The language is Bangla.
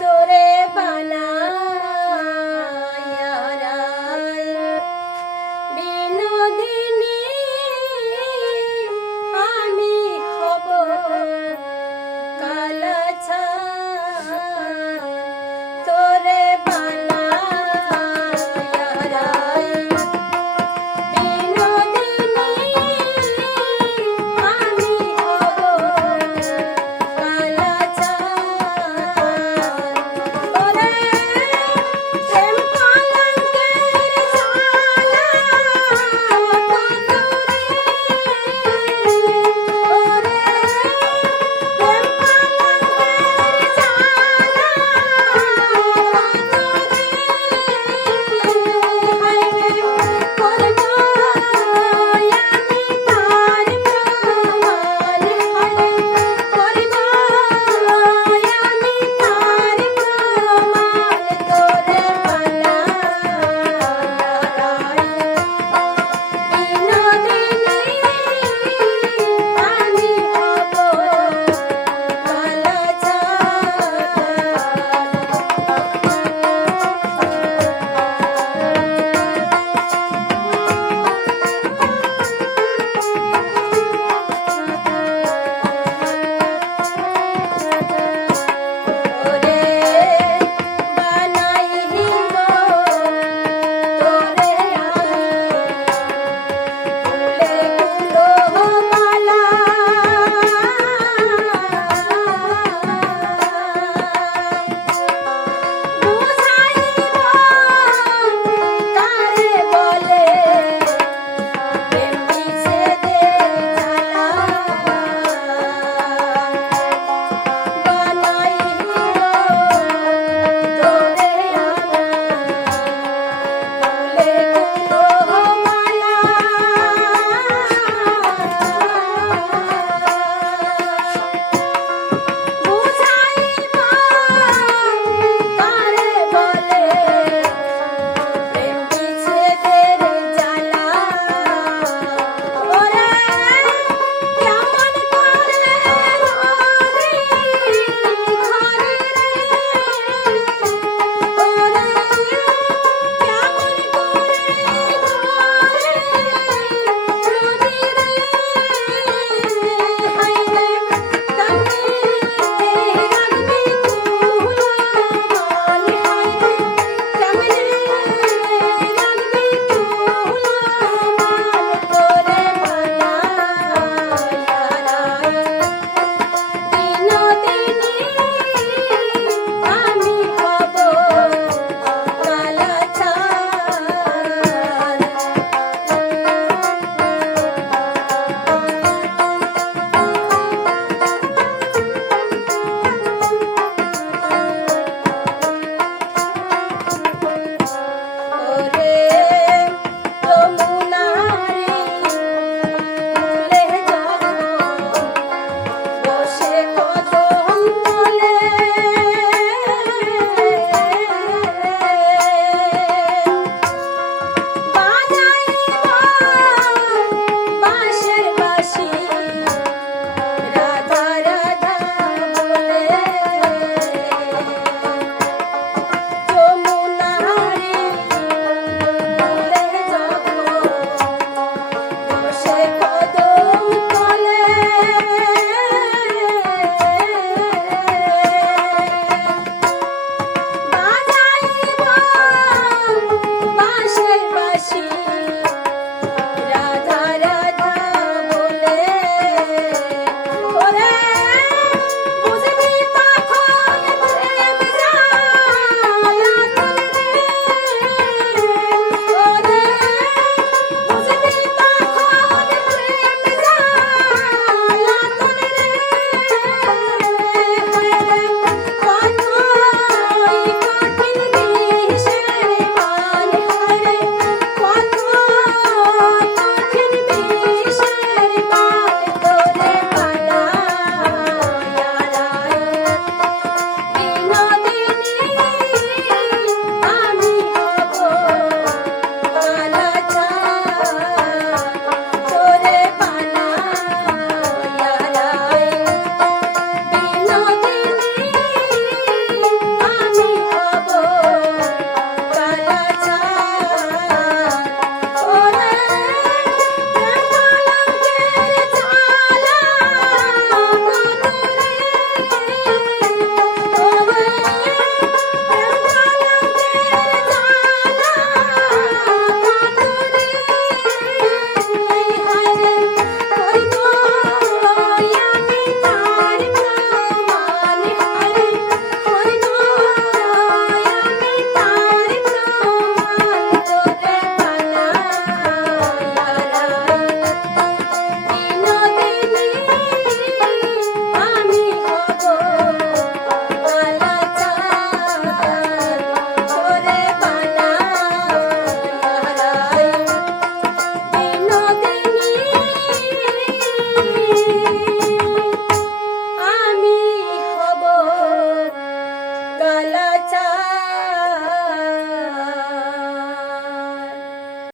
তোরে বানা